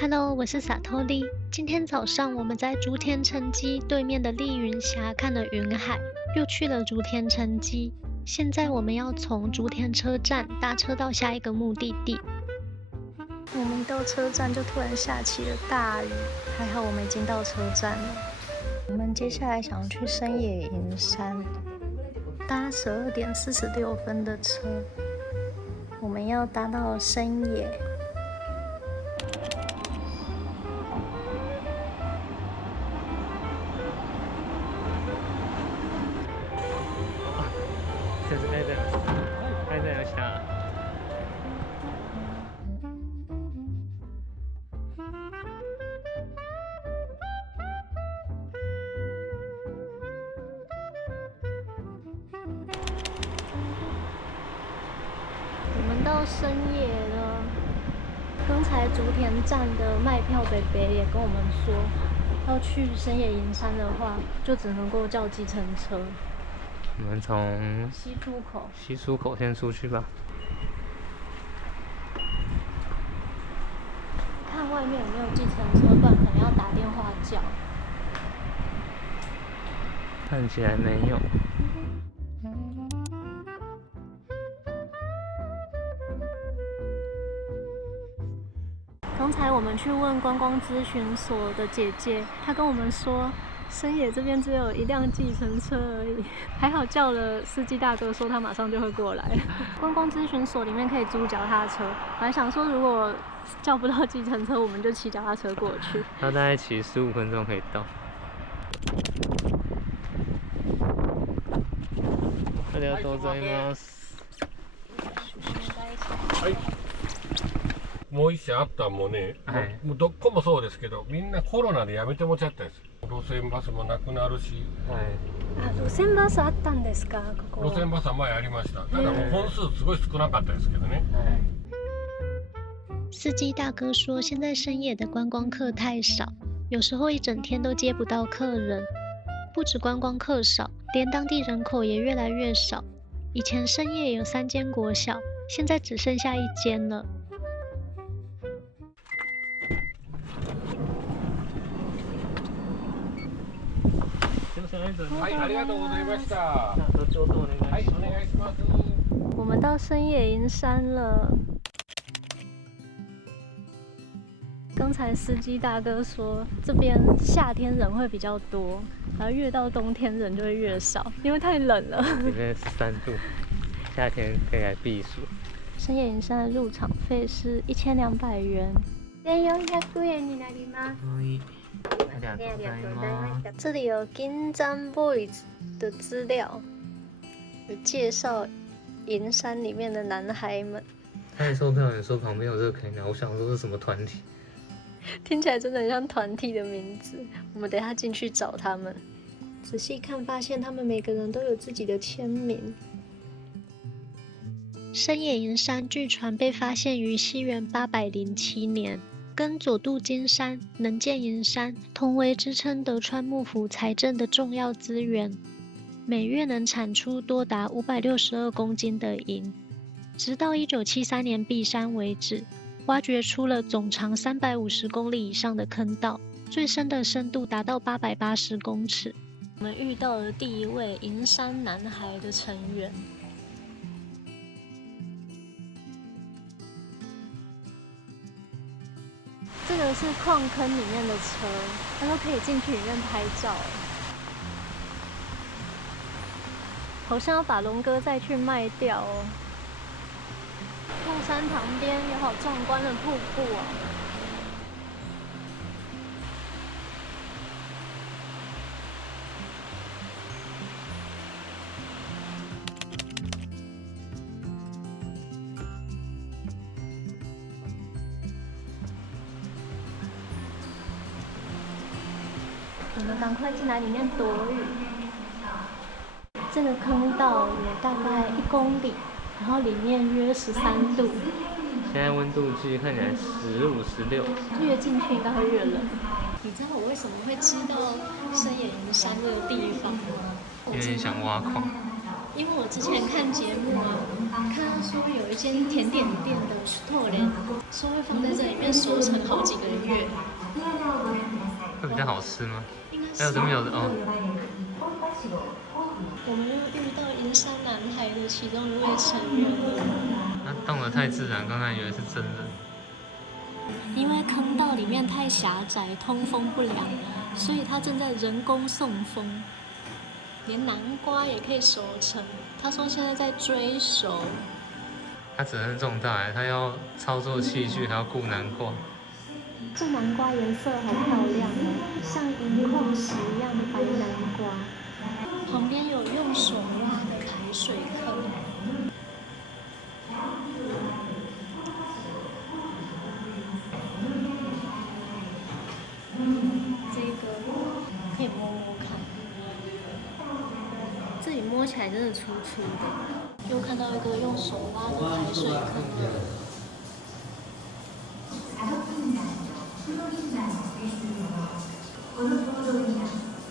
Hello，我是洒脱丽。今天早上我们在竹田城基对面的丽云峡看了云海，又去了竹田城基。现在我们要从竹田车站搭车到下一个目的地。我们一到车站就突然下起了大雨，还好我们已经到车站了。我们接下来想去深野银山，搭12点46分的车，我们要搭到深野。先生、ありがとうございました。我们到深野了。刚才竹田站的卖票北北也跟我们说，要去深野银山的话，就只能够叫计程车。我们从西出口先出去吧。看外面有没有计程车，不然可能要打电话叫。看起来没有。刚才我们去问观光咨询所的姐姐，她跟我们说，深野这边只有一辆计程车而已，还好叫了司机大哥，说他马上就会过来。观光咨询所里面可以租脚踏车，本来想说如果叫不到计程车，我们就骑脚踏车过去。他大概骑15分钟可以到。ありがとうございます。はい。もう一社あったもね、はい、もうどこもそうですけど、みんなコロナでやめてもちゃったんです。路線バスもなくなるし。はい。あ、路線バスあったんですか、ここ。路線バスは前ありました。ただもう本数すごい少なかったですけどね。司机大哥说，现在深野的观光客太少，有时候一整天都接不到客人。不止观光客少，连当地人口也越来越少。以前深野有3间国小，现在只剩下1间了。はい、ありがとうございました。どっちお願いします。はい、お願いします。我们到深野银山了。刚才司机大哥说，这边夏天人会比较多，然后越到冬天人就会越少，因为太冷了。这边13度，夏天可以来避暑。深野银山的入场费是1200元。1400円になります。はい。ありがとうございます。这里有金簪 boys 的资料，有介绍银山里面的男孩们。他还售票员说旁边有这个可以拿，我想说是什么团体？听起来真的很像团体的名字。我们等一下进去找他们，仔细看发现他们每个人都有自己的签名。深野银山据传被发现于西元807年，跟佐渡金山、能见银山同为支撑德川幕府财政的重要资源，每月能产出多达562公斤的银。直到1973年闭山为止，挖掘出了总长350公里以上的坑道，最深的深度达到880公尺。我们遇到了第一位银山男孩的成员。这个是矿坑里面的车，他说可以进去里面拍照。好像要把龙哥再去卖掉哦。后山旁边有好壮观的瀑布哦。我们赶快进来里面躲雨。这个坑道有大概1公里，然后里面约13度。现在温度计看起来15、16。越进去应该会越冷。你知道我为什么会知道深野银山这个地方吗？因为你想挖矿。因为我之前看节目啊，看到说有一间甜点店的透莲，说会放在这里面熟成好几个月。会比较好吃吗？应该是。还有这边有的哦。我们又遇到银山男孩的其中一位成员了。他动得太自然，刚刚以为是真人。因为坑道里面太狭窄，通风不良，所以他正在人工送风。连南瓜也可以熟成，他说现在在追熟。他责任重大，他要操作器具，还要顾南瓜。这南瓜颜色好漂亮哦，像银矿石一样的白南瓜。旁边有用手挖的排水坑。这个可以摸摸看，这里摸起来真的粗粗的。又看到一个用手挖的排水坑了。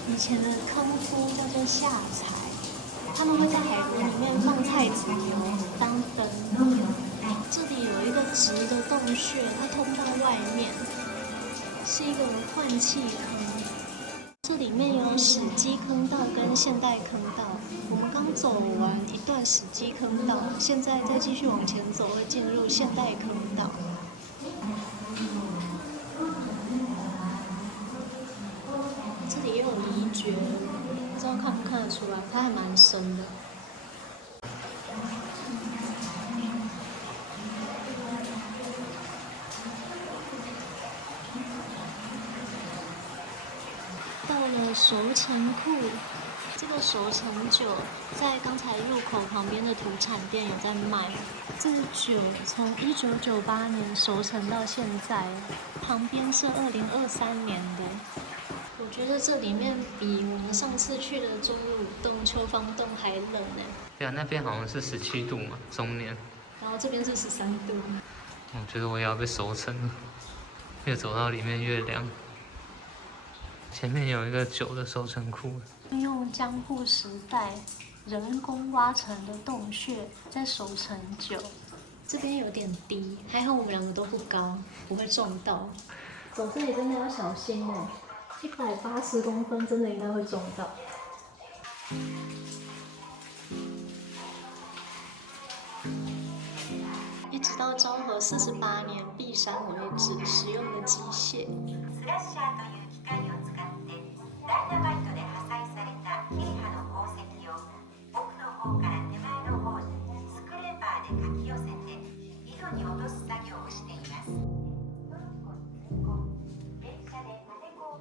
以前的坑夫叫做下财，他们会在海螺里面放菜籽油当灯。这里有一个直的洞穴，它通到外面，是一个换气坑。这里面有史基坑道跟现代坑道，我们刚走完一段史基坑道，现在再继续往前走会进入现代坑道。这里也有离蕨，不知道看不看得出来，它还蛮深的。到了熟成库，这个熟成酒在刚才入口旁边的土产店有在卖。这个酒从1998年熟成到现在，旁边是2023年的。我觉得这里面比我们上次去的钟乳洞、秋芳洞还冷呢。对啊，那边好像是17度嘛，中年。然后这边是13度。我觉得我也要被熟成了，越走到里面越凉。前面有一个酒的收成库，用江户时代人工挖成的洞穴在熟成酒。这边有点低，还好我们两个都不高，不会撞到。走这里真的要小心哦，180公分真的应该会撞到。一直到昭和48年闭山为止，使用的机械。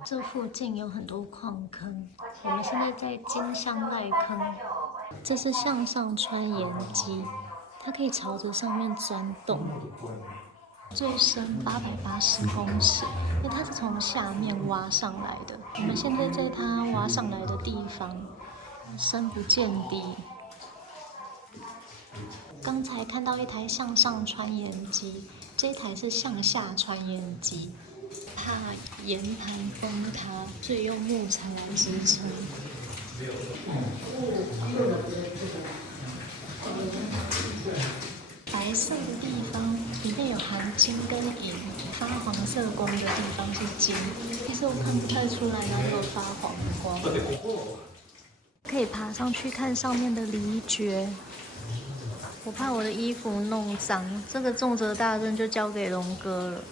这附近有很多矿坑，我们现在在金香赖坑。这是向上穿岩机，它可以朝着上面钻洞，最深880公尺，因为它是从下面挖上来的。我们现在在它挖上来的地方，深不见底。刚才看到一台向上穿岩机，这台是向下穿岩机。怕岩盘崩塌，所以用木材来支撑。白色的地方里面有含金跟银，发黄色光的地方是金。其实我看不太出来哪有发黄光。可以爬上去看上面的离蕨。我怕我的衣服弄脏，这个重责大任就交给龙哥了。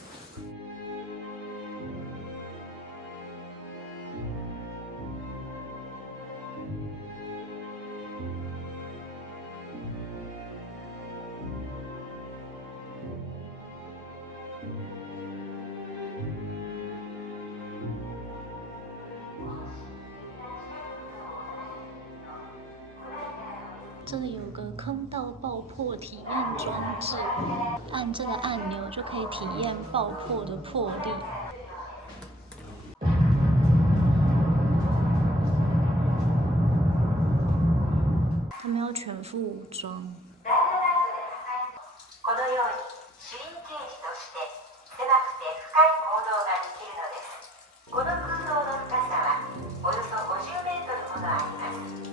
这里有个坑道爆破体验装置，按这个按钮就可以体验爆破的破力。他们要全副武装。このようにシュリンケージとして狭くて深い坑道ができるのです。この空洞の深さはおよそ50メートルほどあります。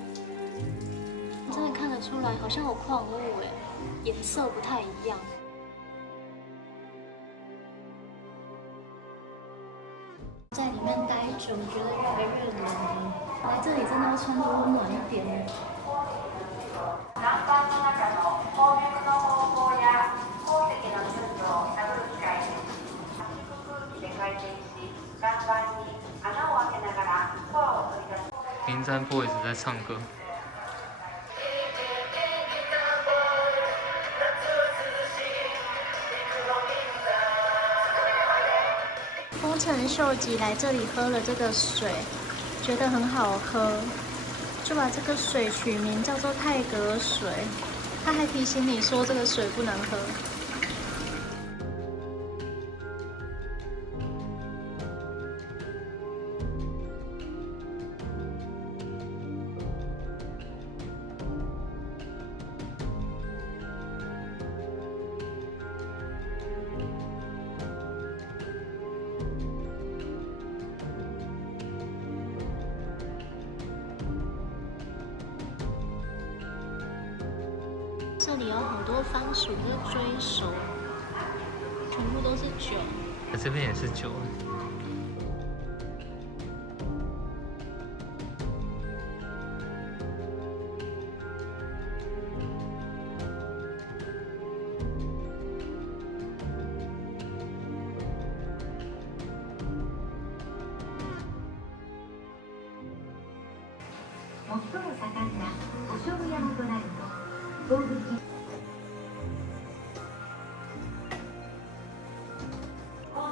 真的看得得出来，好像有矿物哎，颜色不太一样。在里面待久，觉得越来越冷了。来这里真的要穿得温暖一点。南蛮の中の鉱脈の方向や鉱石のルートを探る機会です。空気で回転し、岩盤に穴を開けながらスコアを取り出す。名侦 boys 在唱歌。丰臣秀吉来这里喝了这个水，觉得很好喝，就把这个水取名叫做太阁水。他还提醒你说这个水不能喝。这里有好多番薯的追熟，全部都是酒。这边也是酒。最も盛んなお蕎麦山となると、鉱物鉱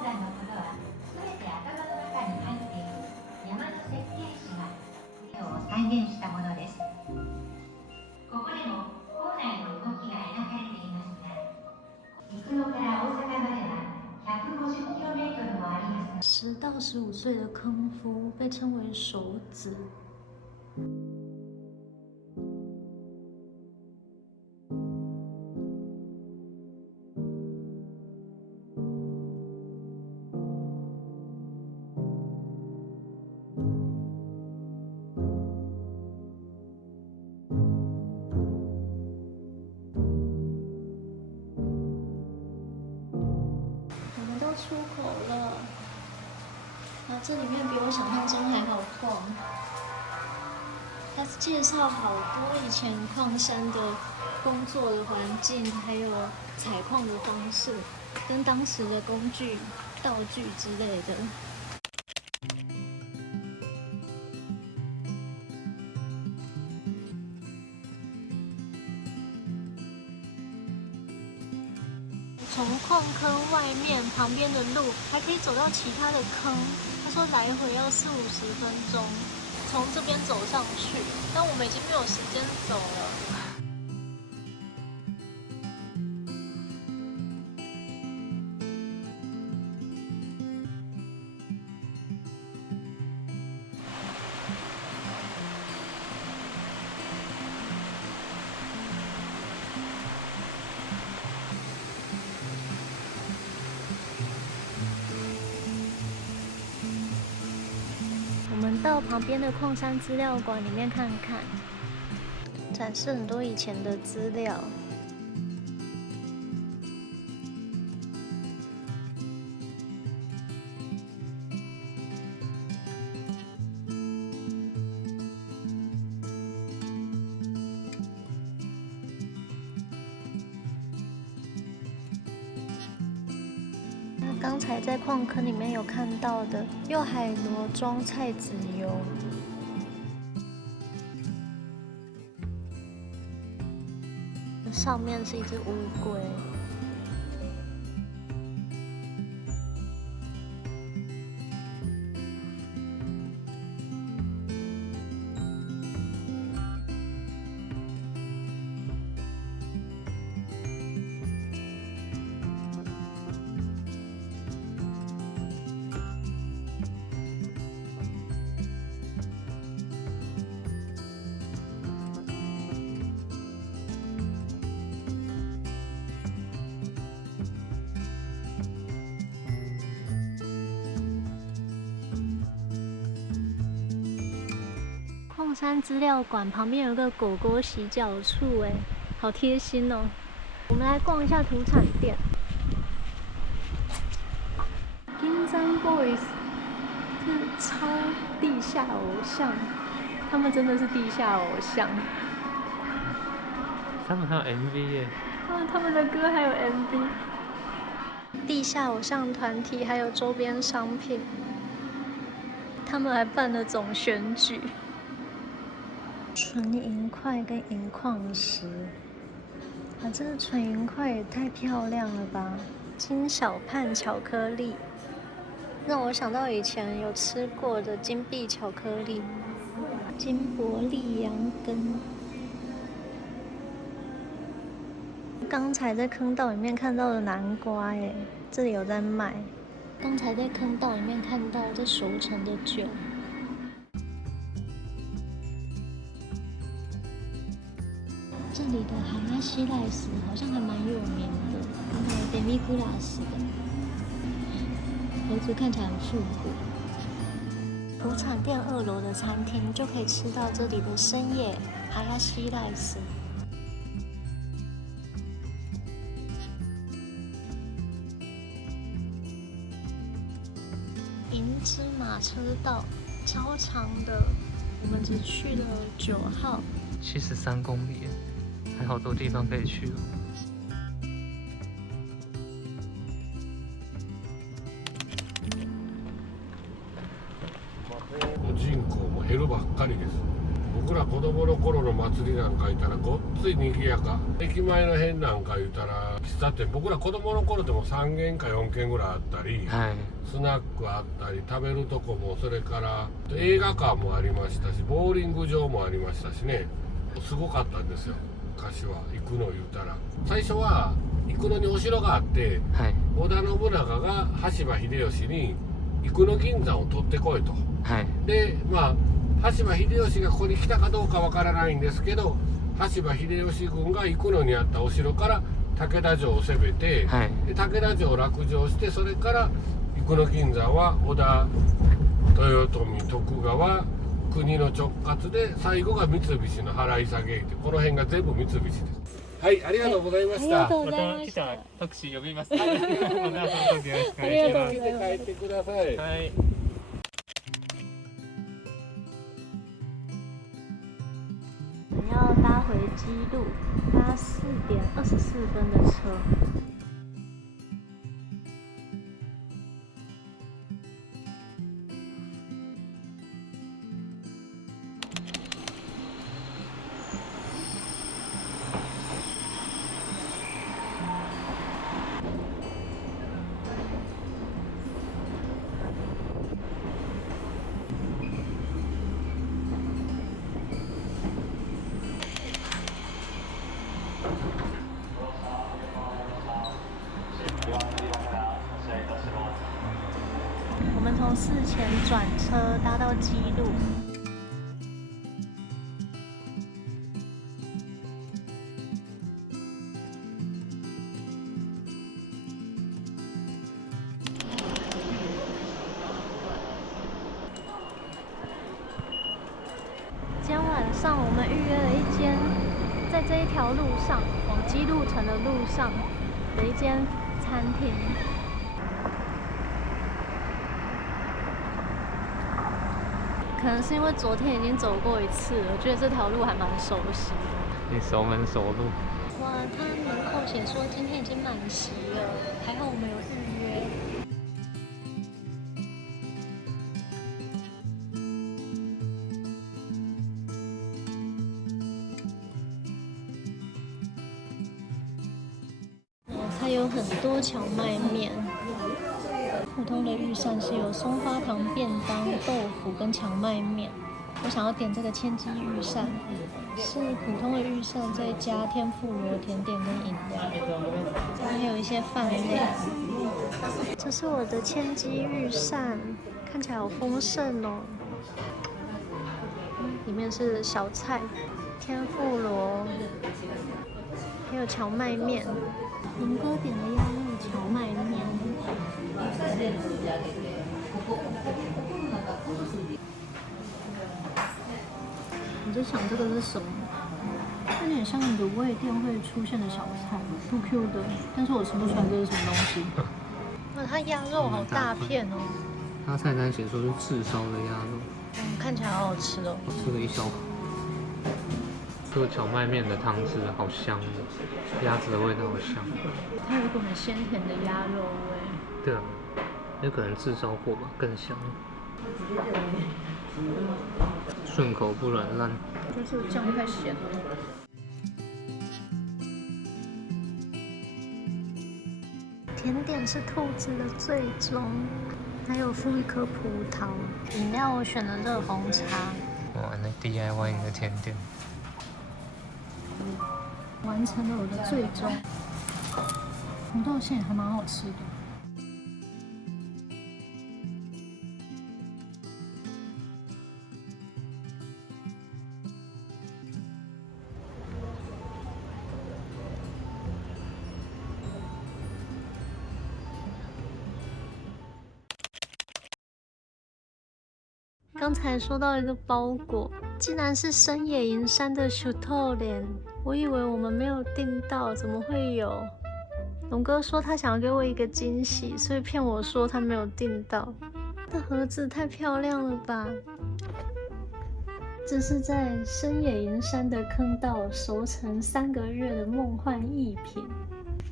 山のことは全て頭の中に入っている山の設計士が絵を再現したものです。ここでも坑内の動きが描かれていますが、陸路から大阪までは 150km もあります。10到15岁的坑夫被称为熟子。出口了，这里面比我想象中还好逛。它介绍好多以前矿山的工作的环境，还有采矿的方式，跟当时的工具、道具之类的。从矿坑外面旁边的路还可以走到其他的坑，他说来回要40-50分钟，从这边走上去，但我们已经没有时间走了。我们到旁边的矿山资料馆里面看看，展示很多以前的资料。刚才在矿坑里面有看到的用海螺装菜籽油，上面是一只乌龟。象山资料馆旁边有个狗狗洗脚处，哎，好贴心哦。我们来逛一下土产店。金山 Boys， 这超地下偶像，他们真的是地下偶像。他们还有 MV 耶。他们的歌还有 MV。地下偶像团体还有周边商品，他们还办了总选举。纯银块跟银矿石，啊，这个纯银块也太漂亮了吧！金小盼巧克力，让我想到以前有吃过的金币巧克力。金伯利羊羹。刚才在坑道里面看到的南瓜，耶，这里有在卖。刚才在坑道里面看到这熟成的酒。这里的海拉西赖斯好像还蛮有名的，还有 demi-glace 的盒子看起来很复古。土产店2楼的餐厅就可以吃到这里的深夜海拉西赖斯。银之马车道超长的，我们只去了9号，73公里，还好多地方可以去哦。人口も減るばっかりです。僕ら子供の頃の祭りなんかいたらごっつい賑やか。駅前の辺なんか言ったら喫茶店、僕ら子供の頃でも3軒か4軒ぐらいあったり、はい、スナックあったり、食べるとこも、それから映画館もありましたし、ボーリング場もありましたしね、すごかったんですよ。昔は行くの言うたら、最初は行くのにお城があって、はい、織田信長が羽柴秀吉に生野銀山を取ってこいと。はい、で、まあ羽柴秀吉がここに来たかどうかわからないんですけど、羽柴秀吉軍が生野にあったお城から武田城を攻めて、はい、で武田城を落城して、それから生野金山は織田、豊臣、徳川、国の直轄で、最後が三菱の払い下げて、この辺が全部三菱です。はい、ありがとうございました。また来たらタクシー呼びます。またその時よろしくお願いします。帰ってください。はい。我们要搭回基路，搭4点24分的车。我们从4前转车搭到基路。今天晚上我们预约了一间，在这一条路上往基路城的路上的一间餐厅。可能是因为昨天已经走过一次了，我觉得这条路还蛮熟悉的。你熟门熟路。哇，他门口写说今天已经满席了，还好我们有预约。它有很多荞麦面。普通的御膳是有松花糖便当、豆腐跟荞麦面。我想要点这个千鸡御膳，是普通的御膳再加天妇罗甜点跟饮料，还有一些饭类。这是我的千鸡御膳，看起来好丰盛哦。里面是小菜、天妇罗，还有荞麦面。林哥点的鸭肉荞麦面。我在想这个是什么，有点像卤味店会出现的小菜，Q Q 的，但是我吃不出来这是什么东西。哇，它鸭肉好大片哦！它菜单写说是炙烧的鸭肉，看起来好好吃哦。吃了一小口。这个荞麦面的汤汁好香哦，鸭子的味道好香。它有一股很鲜甜的鸭肉味。对啊，有可能炙烧过吧，更香。顺口不软烂。就是酱太咸了。甜点是兔子的最终，还有附一颗葡萄。饮料我选了热红茶。哇，那 DIY 你的甜点。完成了我的最终，红豆馅还蛮好吃的。刚才收到一个包裹，竟然是深野银山的手透莲，我以为我们没有订到，怎么会有？龙哥说他想要给我一个惊喜，所以骗我说他没有订到。这盒子太漂亮了吧！这是在深野银山的坑道熟成3个月的梦幻逸品，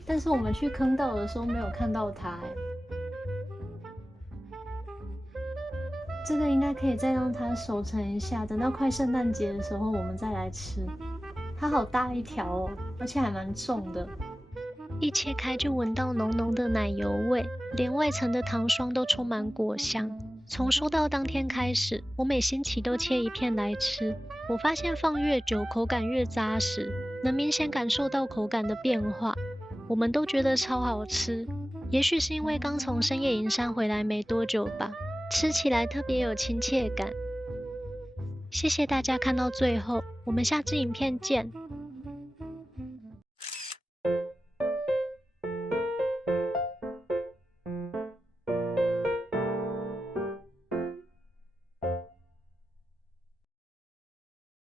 但是我们去坑道的时候没有看到它这个应该可以再让它熟成一下，等到快圣诞节的时候我们再来吃。它好大一条哦，而且还蛮重的。一切开就闻到浓浓的奶油味，连外层的糖霜都充满果香。从收到当天开始，我每星期都切一片来吃。我发现放越久，口感越扎实，能明显感受到口感的变化。我们都觉得超好吃，也许是因为刚从深野银山回来没多久吧。吃起来特别有亲切感。谢谢大家看到最后，我们下支影片见。